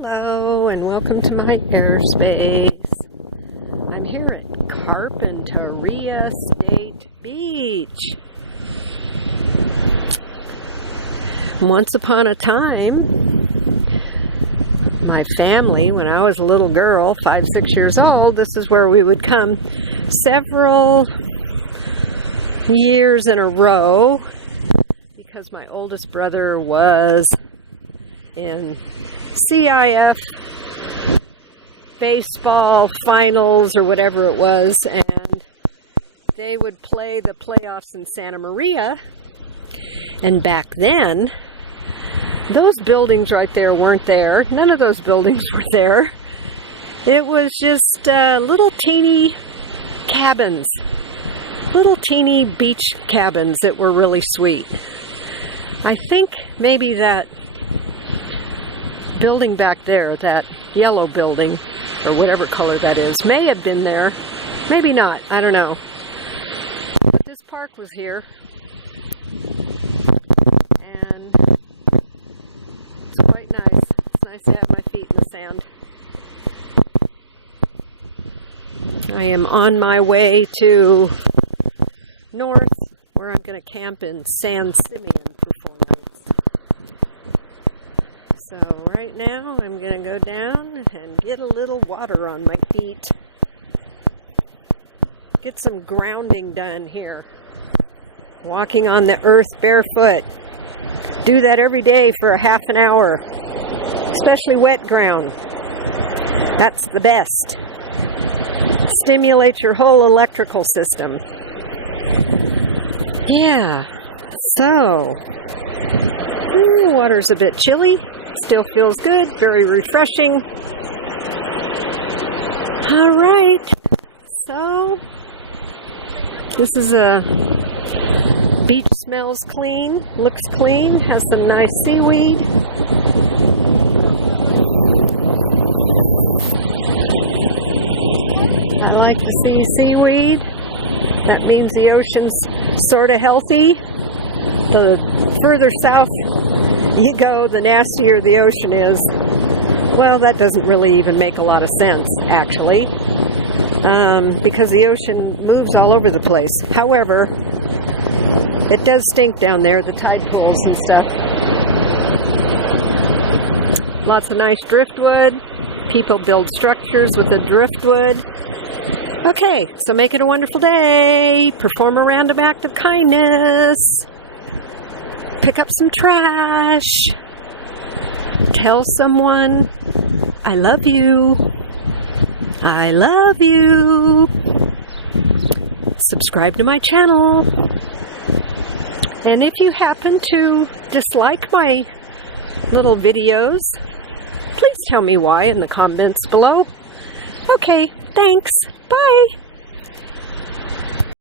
Hello and welcome to my airspace. I'm here at Carpinteria Beach. Once upon a time, my family, when I was a little girl, 5, 6 years old, this is where we would come several years in a row because my oldest brother was in CIF baseball finals or whatever it was, and they would play the playoffs in Santa Maria. And back then, those buildings right there weren't there. None of those buildings were there. It was just little teeny cabins, little teeny beach cabins that were really sweet. I think maybe that building back there, that yellow building, or whatever color that is, may have been there. Maybe not. I don't know. But this park was here. And it's quite nice. It's nice to have my feet in the sand. I am on my way to north, where I'm going to camp in San Simeon for 4 nights. So right now I'm going to go down and get a little water on my feet. Get some grounding done here. Walking on the earth barefoot. Do that every day for a half an hour. Especially wet ground. That's the best. Stimulates your whole electrical system. Yeah. So, the water's a bit chilly. Still feels good. Very refreshing. All right. So, this is a beach, smells clean, looks clean, has some nice seaweed. I like to see seaweed. That means the ocean's sort of healthy. The further south you go, the nastier the ocean is. Well, that doesn't really even make a lot of sense, actually, because the ocean moves all over the place. However, it does stink down there, the tide pools and stuff. Lots of nice driftwood. People build structures with the driftwood. Okay, so make it a wonderful day. Perform a random act of kindness. Pick up some trash. Tell someone, I love you. I love you. Subscribe to my channel. And if you happen to dislike my little videos, please tell me why in the comments below. Okay, thanks. Bye.